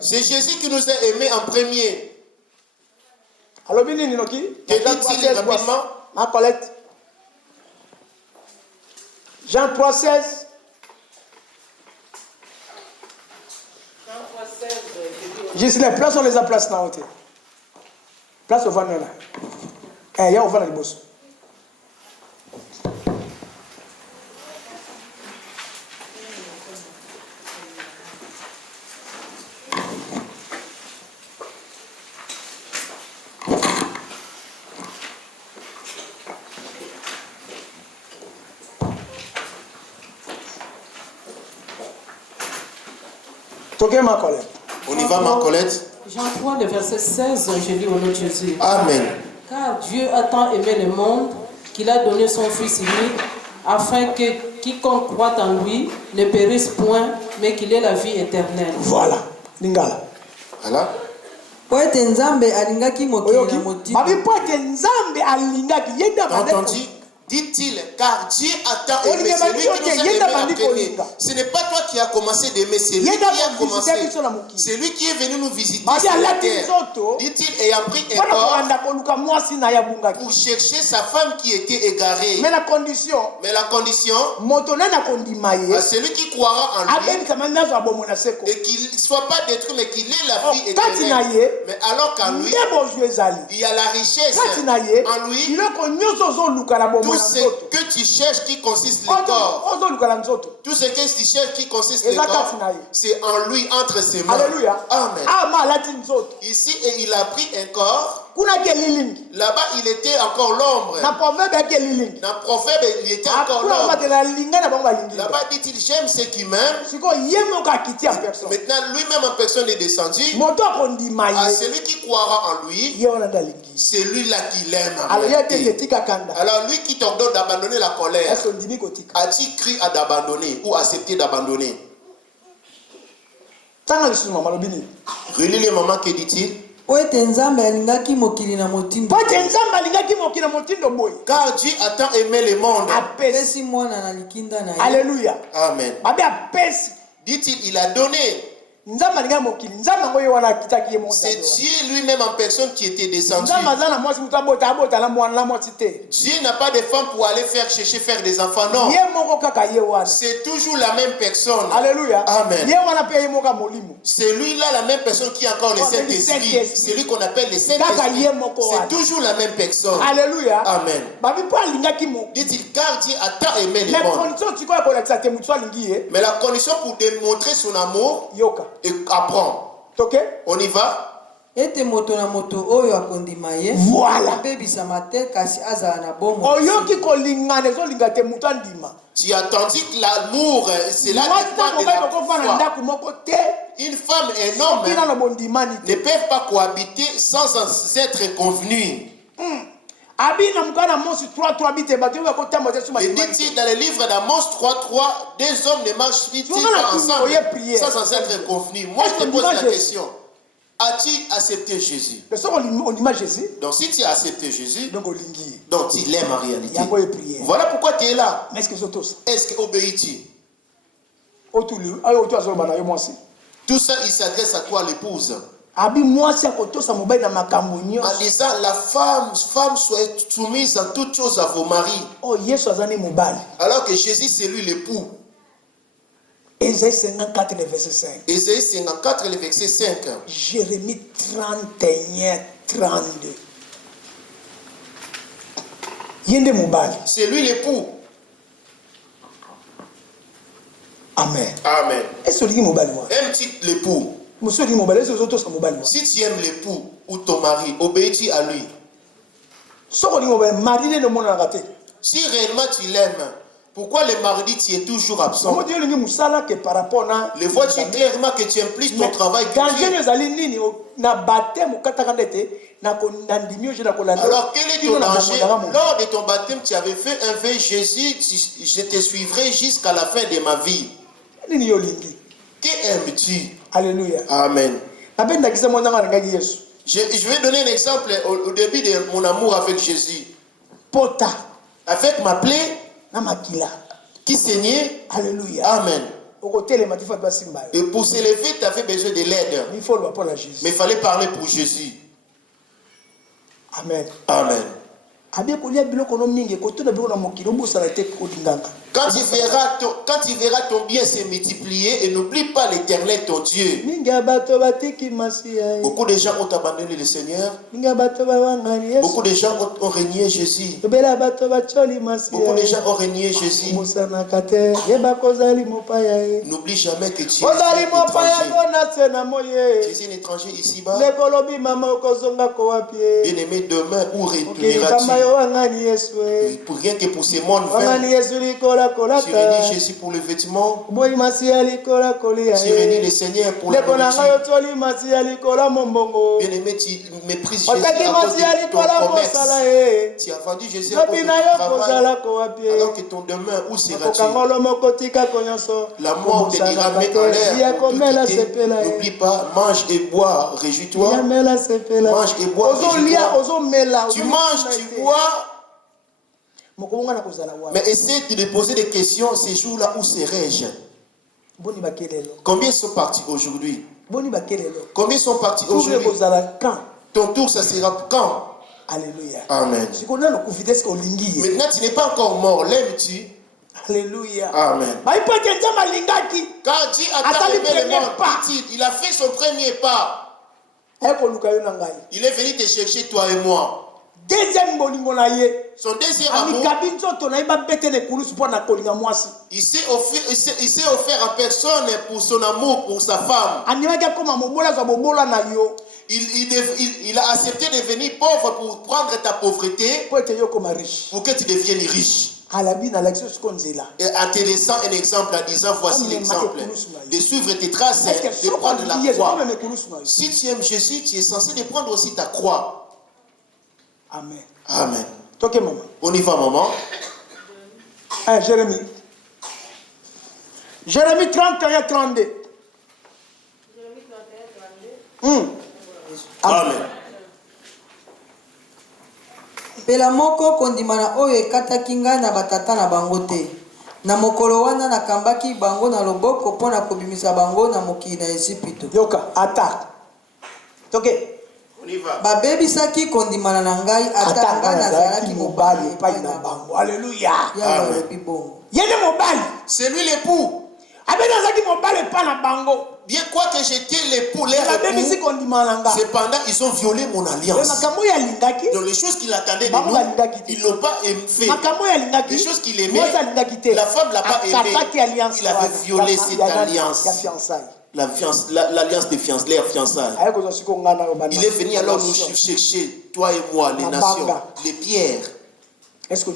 C'est Jésus qui nous a aimés en premier. Que dit-il rapidement? Ma Colette. Jean 3,16. Juste les places, on les a placées dans l'hôtel. Place au vent là. Il y a au vent dans le boss. Ma Colette. On y va, ma Colette. Jean 3, le verset 16, je lis au nom de Jésus. Amen. Car Dieu a tant aimé le monde qu'il a donné son Fils unique, afin que quiconque croit en lui ne périsse point, mais qu'il ait la vie éternelle. Voilà. Lingala. Voilà. Entendu? Dit-il, car Dieu a tant aimé, c'est lui qui nous a aimé en premier. Ce n'est pas toi qui as commencé d'aimer, c'est lui qui a commencé. C'est lui qui est venu nous visiter sur la terre. Dit-il, ayant pris un corps pour chercher sa femme qui était égarée. Mais la condition, à celui qui croira en lui et qu'il ne soit pas détruit, mais qu'il ait la vie éternelle. Mais alors qu'en lui, il y a la richesse. En lui, tout ce que tu cherches qui consiste le corps. Tout ce que tu cherches qui consiste le corps, c'est en lui, entre ses mains. Alléluia. Amen. Ici, et il a pris un corps. Là-bas, il était encore l'ombre. Dans le proverbe, il était encore l'ombre. Là-bas, dit-il, j'aime ceux qui m'aiment. Maintenant, lui-même en personne est descendu. À celui qui croira en lui, c'est lui-là qui l'aime. Alors, lui qui t'ordonne d'abandonner la colère, as-tu cru à d'abandonner ou accepté d'abandonner? Relis les mamans, que dit-il? Car Dieu a tant aimé le monde. Alléluia. Amen. Dit-il, il a donné. C'est Dieu lui-même en personne qui était descendu. Dieu n'a pas de femme pour aller faire des enfants, non. C'est toujours la même personne. Alléluia. Amen. C'est lui-là la même personne qui a encore le Saint-Esprit. C'est lui qu'on appelle le Saint-Esprit. C'est toujours la même personne. Alléluia. Amen. Dit-il, car Dieu a tant aimé le monde. Mais la condition pour démontrer son amour, et apprends. Okay. On y va. Voilà. Tu as entendu que l'amour, c'est là que une femme et un homme ne peuvent pas cohabiter sans être convenus. Et dit dans le livre d'Amos 3:3, deux hommes ne marchent pas ensemble sans être convenus. Moi, je te pose la question. As-tu accepté Jésus? Donc, si tu as accepté Jésus, donc tu l'aimes en réalité. Voilà pourquoi tu es là. Est-ce que obéis-tu? Tout ça, il s'adresse à toi, l'épouse. En disant, la femme soit soumise en toutes choses à vos maris. Alors que Jésus, c'est lui l'époux. Ésaïe 54, le verset 5. Ésaïe 54, le verset 5. Jérémie 31, 32. C'est lui l'époux. Amen. Amen. Aimes-tu l'époux? Si tu aimes l'époux ou ton mari, obéis-tu à lui? Si réellement tu l'aimes, pourquoi le mardi tu es toujours absent? Le vois-tu clairement que tu impliques ton travail que Alors quel est ton danger? Lors de ton baptême, tu avais fait un vœu, Jésus, je te suivrai jusqu'à la fin de ma vie. Que aimes-tu? Alléluia. Amen. Je vais donner un exemple au début de mon amour avec Jésus. Pota. Avec ma plaie qui saignait. Alléluia. Amen. Et pour s'élever, tu avais besoin de l'aide. Mais il fallait parler pour Jésus. Amen. Amen. Quand tu verras ton bien se multiplier, et n'oublie pas l'Éternel ton Dieu. Beaucoup de gens ont abandonné le Seigneur. Beaucoup de gens ont renié Jésus. Beaucoup de gens ont renié Jésus. N'oublie jamais que tu es un étranger ici-bas. Bien-aimé, demain, où retourneras-tu? Pour rien que pour ces mondes vains. Tu réunis Jésus pour le vêtement. Tu réunis le Seigneur pour la nourriture. Bien-aimé, tu méprises Jésus à cause de ton commerce. Tu as vendu Jésus à cause de ton travail. Alors que ton demain, où seras-tu? La mort te dira, mais en l'air pour tout quitter. N'oublie pas, mange et bois, réjouis-toi. Mange et bois, réjouis-toi. Tu manges, tu bois. Mais essaie de poser des questions ces jours-là, où serais-je? Combien sont partis aujourd'hui? Combien sont partis aujourd'hui? Ton tour, ça sera quand? Alléluia. Amen. Maintenant, tu n'es pas encore mort. L'aimes-tu? Alléluia. Amen. Quand Dieu a tant aimé le monde, il a fait son premier pas. Il est venu te chercher, toi et moi. Deuxième bolingo na ye. Son deuxième amour. Il s'est offert en personne pour son amour pour sa femme. Il a accepté de devenir pauvre pour prendre ta pauvreté. Pour que tu deviennes riche. Et en te laissant un exemple, en disant voici l'exemple. De suivre tes traces, de prendre la croix. Si tu aimes Jésus, tu es censé de prendre aussi ta croix. Amen. Amen. Maman. On y va, maman. Jérémie. Jérémie 31, 32. Amen. Pela moko kondimana oyo ekataki ngai na batata na bango te. Na mokolo wana nakambaki bango na loboko mpona kobimisa bango na mokili na Ejipito. Yoka, attaque. Toke. Babebisaki kondimana na ngai ata ngai nazalaki mobali epai na bango. Alléluia. Yene mobali, c'est lui l'époux. Bien quoi que j'étais l'époux, cependant ils ont violé mon alliance. Donc les choses qu'il attendait de nous, ils n'ont pas fait. Les choses qu'il aimait, la femme ne l'a pas aimé. Il avait violé cette alliance. L'alliance des fiançailles, les fiançailles. Il est venu alors nous chercher, toi et moi, les nations, les pierres. Est-ce que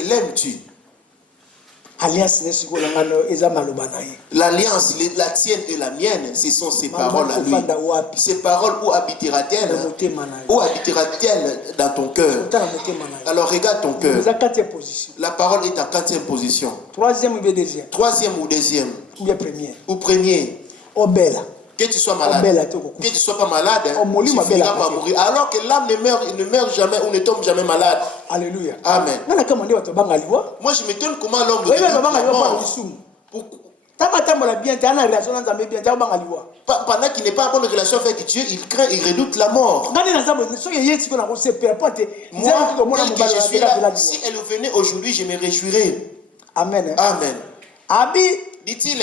l'aimes-tu? L'alliance, la tienne et la mienne, ce sont ses paroles à lui. Ces paroles, où habitera-t-elle? Où habitera-t-elle dans ton cœur? Alors regarde ton cœur. La parole est en 4e position. Troisième ou deuxième? Troisième ou deuxième? Ou premier? Que tu sois malade, que tu ne sois pas malade, tu finiras par mourir. Alors que l'âme ne meurt jamais ou ne tombe jamais malade. Alléluia. Amen. Moi je m'étonne comment l'homme de pendant qu'il n'est pas en bonne relation avec Dieu, il craint, il redoute la mort. Moi, tel que je suis là, si elle venait aujourd'hui, je me réjouirais. Amen. Amen. Abi, dit-il,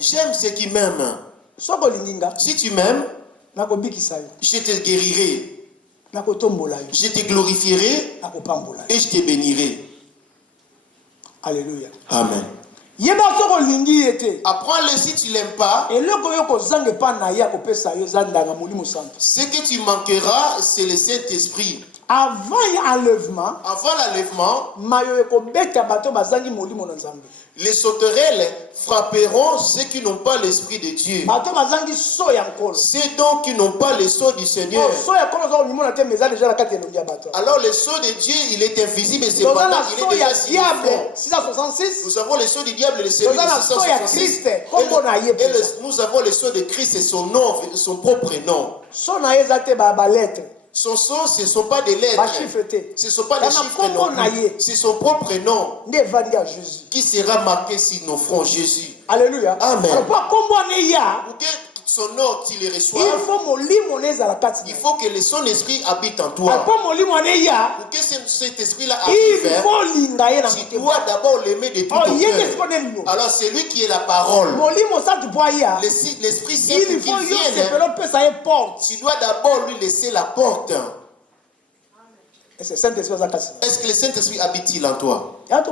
j'aime ceux qui m'aiment. Si tu m'aimes, je te guérirai. Je te glorifierai et je te bénirai. Alléluia. Amen. Apprends-le si tu ne l'aimes pas. Ce que tu manqueras, c'est le Saint-Esprit. Avant l'enlèvement, les sauterelles frapperont ceux qui n'ont pas l'esprit de Dieu. Ceux donc qui n'ont pas le sceau du Seigneur. Alors le sceau de Dieu, il est invisible et cependant il est déjà si fort. Nous avons le sceau du diable et le sceau de 666. Et nous avons le sceau de Christ et son nom, son propre nom. Son sceau, ce ne sont pas des lettres. Ce ne sont pas les chiffres non plus. C'est son propre nom qui sera marqué sur nos fronts, Jésus. Alléluia. Amen. Pour que son nom, tu le reçoives, il faut que son esprit habite en toi. Pour que cet esprit-là arrive, tu dois d'abord l'aimer de tout ton cœur. Alors c'est lui qui est la parole. L'Esprit Saint, pour qu'il vienne, tu dois d'abord lui laisser la porte. Est-ce que le Saint-Esprit habite-t-il en toi? Voilà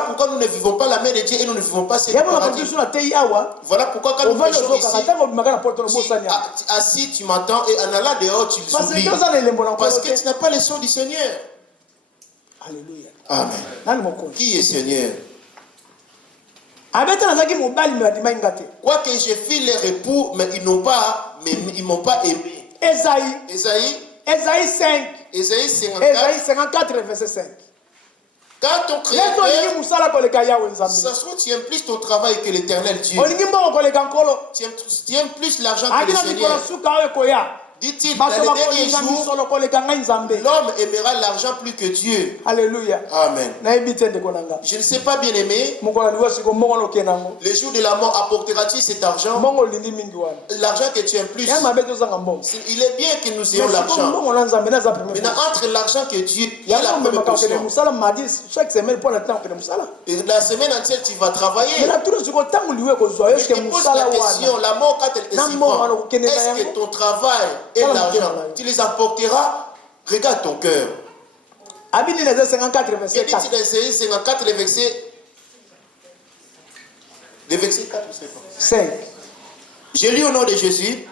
pourquoi nous ne vivons pas la main de Dieu et nous ne vivons pas cette paradis. Voilà pourquoi quand nous prêchons ici, assis tu m'entends et en allant dehors tu l'oublies. Parce que tu n'as pas le son du Seigneur. Alléluia. Amen. Qui est Seigneur? Quoique j'ai fait leur époux, mais ils m'ont pas aimé. Ésaïe 5. Ésaïe 54, verset 5. Quand ton créateur, ça se trouve, tu aimes plus ton travail que l'Éternel Dieu. Tu aimes plus l'argent que le Seigneur. Dit-il, dans les derniers jours, l'homme aimera l'argent plus que Dieu. Alléluia. Amen. Je ne sais pas, bien aimé, le jour de la mort, apporteras-tu cet argent? L'argent que tu aimes plus. Il est bien que nous ayons l'argent. Maintenant, entre l'argent que Dieu, il y a la première portion. Et la semaine entière, tu vas travailler. Mais je te pose la question, la mort, quand elle te surprend, est-ce que ton travail et l'argent, tu les apporteras? Regarde ton cœur. Il dit dans 54, verset 4. Le verset 4 ou 5. Je lis au nom de Jésus.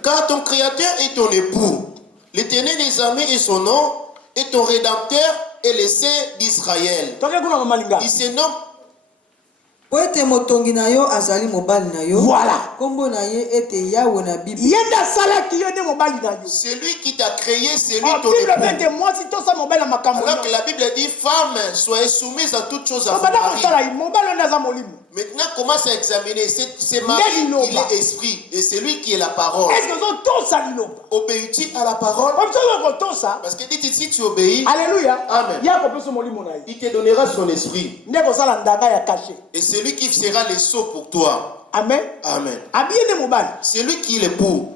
Car ton Créateur est ton époux, l'Éternel des armées est son nom, et ton Rédempteur est le Saint d'Israël. Il se nomme. Voilà. Kombo na ye ete Yahweh na Bible. C'est lui qui t'a créé, c'est lui ton époux. Alors que la Bible dit, femme, soyez soumise à toutes choses à vos maris. Maintenant, commence à examiner. C'est Marie, il est esprit. Et c'est lui qui est la parole. Obéis-tu à la parole? Parce que dit ici, tu obéis. Alléluia. Amen. Il te donnera son esprit. Et c'est lui qui sera le sceau pour toi. Amen. Amen. C'est lui qui est l'époux.